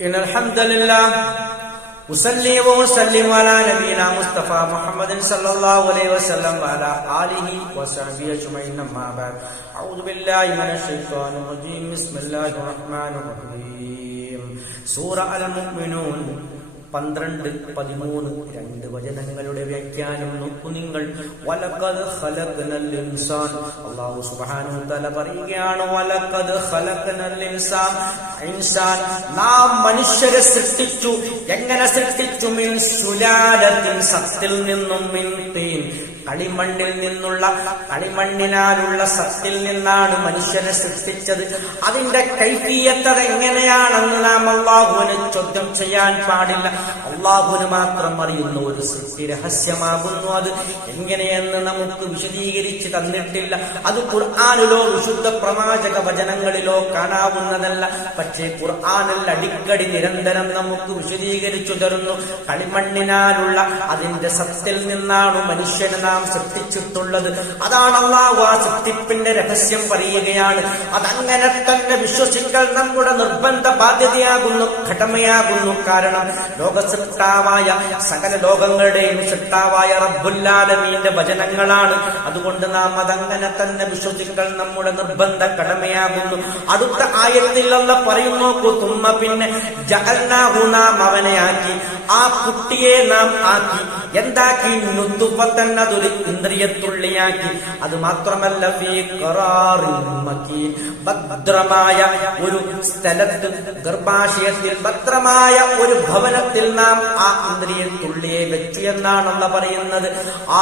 إن الحمد لله أصلي وأسلم على نبينا مصطفى محمد صلى الله عليه وسلم وعلى آله وصحبه أجمعين أما بعد أعوذ بالله من الشيطان الرجيم بسم الله الرحمن الرحيم സൂറ അൽ മുഅ്മിനൂൻ 12, 13 രണ്ട് വചനങ്ങളുടെ വ്യാഖ്യാനം നോക്കൂ നിങ്ങൾ. വലഖദ് ഖലഖനൽ ഇൻസാൻ, അല്ലാഹു സുബ്ഹാനഹു വ തആല പറയുകയാണ്, വലഖദ് ഖലഖനൽ ഇൻസാൻ, നാം മനുഷ്യരെ സൃഷ്ടിച്ചു. എങ്ങനെ സൃഷ്ടിച്ചു? മിൻ സുലാലത്തിൻ, സത്തിൽ നിന്നും, മിൻ തീൻ, കളിമണ്ണിനാലുള്ള സത്തിൽ നിന്നാണ് മനുഷ്യനെ സൃഷ്ടിച്ചത്. അതിന്റെ കൈഫിയത്ത് എങ്ങനെയാണെന്ന് നാം അല്ലാഹുവിനെ ചോദ്യം ചെയ്യാൻ പാടില്ല. അല്ലാഹുവിന് മാത്രം അറിയുന്ന ഒരു സൃഷ്ടി രഹസ്യമാകുന്നു. അത് എങ്ങനെയെന്ന് നമുക്ക് വിശദീകരിച്ച് തന്നിട്ടില്ല. അത് ഖുർആനിലോ വിശുദ്ധ പ്രവാചക വചനങ്ങളിലോ കാണാവുന്നതല്ല. പക്ഷേ ഖുർആനിൽ അടിക്കടി നിരന്തരം നമുക്ക് വിശദീകരിച്ചു തരുന്നു. കളിമണ്ണിനാലുള്ള അതിന്റെ സത്തിൽ നിന്നാണ് മനുഷ്യനെ നാം സൃഷ്ടിച്ചിട്ടുള്ളത്. അതാണ് അല്ലാഹു ആ സൃഷ്ടിപ്പിന്റെ രഹസ്യം പറയുകയാണ്. അതങ്ങനെ തന്നെ വിശ്വസിക്കൽ നമ്മുടെ നിർബന്ധ ബാധ്യതയാകുന്നു, കടമയാകുന്നു. കാരണം ലോകസൃഷ്ടാവായ സകല ലോകങ്ങളുടെയും സൃഷ്ടാവായ റബ്ബുൽ ആലമീന്റെ വചനങ്ങളാണ്. അതുകൊണ്ട് നാം അതങ്ങനെ തന്നെ വിശ്വസിക്കൽ നമ്മുടെ നിർബന്ധ കടമയാകുന്നു. അടുത്ത ആയത്തിൽ അല്ലാഹു പറയുന്നു, തുമ്മ പിന്നെ ജഅൽനാഹു, നാം അവനെ ആക്കി, ആ കുട്ടിയെ നാം ആക്കി. എന്താക്കി? നുത്ഫത്തൻ, അതൊരു ഇന്ദ്രിയത്തുള്ളിയാക്കി. അത് മാത്രമല്ല, ഫീ ഖറാറിൻ മക്കീൻ, ഭദ്രമായ ഒരു സ്ഥലത്ത്, ഗർഭാശയത്തിൽ ഭദ്രമായ ഒരു ഭവനത്തിൽ നാം ആ ഇന്ദ്രിയത്തുള്ളിയെ വെച്ചു എന്നാണ് അല്ലാഹു പറയുന്നത്.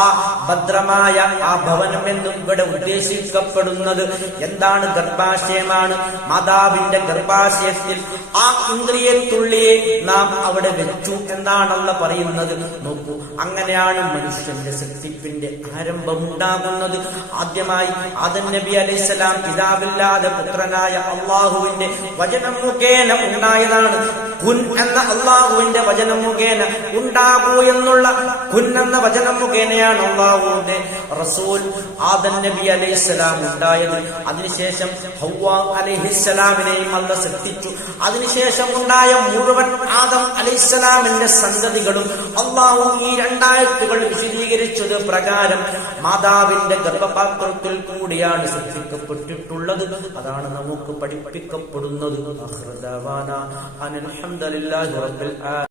ആ ഭദ്രമായ ആ ഭവനം എന്ന് ഇവിടെ ഉദ്ദേശിക്കപ്പെടുന്നത് എന്താണ്? ഗർഭാശയമാണ്. മാതാവിന്റെ ഗർഭാശയത്തിൽ ആ ഇന്ദ്രിയത്തുള്ളിയെ നാം അവിടെ വെച്ചു എന്നാണ് അല്ലാഹു പറയുന്നത്. നോക്കൂ, അങ്ങനെയാണ് മനുഷ്യന്റെ സൃഷ്ടിപ്പിന്റെ ആരംഭമുണ്ടാകുന്നത്. ആദ്യമായി ആദം നബി അലൈഹിസ്സലാം പിതാവില്ലാതെ പുത്രനായ അള്ളാഹുവിന്റെ വചനം മുഖേന ഉണ്ടായതാണ്. കുൻ എന്ന അള്ളാഹുവിന്റെ വചനം മുഖേന ഉണ്ടാകൂ എന്നുള്ള കുൻ എന്ന വചനം മുഖേനയാണ് അള്ളാഹുവിന്റെ റസൂൽ ആദം നബി അലൈഹിസ്സലാം ഉണ്ടായത്. അതിനുശേഷം ഹവ്വ അലൈഹിസ്സലാമിനെയും അല്ലാഹു സൃഷ്ടിച്ചു. അതിനുശേഷം ഉണ്ടായ മുഴുവൻ ആദം അലൈഹിസ്സലാമിന്റെ സന്തതികളും അള്ളാഹു ഈ രണ്ടായത്തുകൾ വിശദീകരിച്ചത് പ്രകാരം മാതാവിന്റെ ഗർഭപാത്രത്തിൽ കൂടിയാണ് സൃഷ്ടിക്കപ്പെട്ടിട്ടുള്ളത്. അതാണ് നമുക്ക് പഠിപ്പിക്കപ്പെടുന്നത്.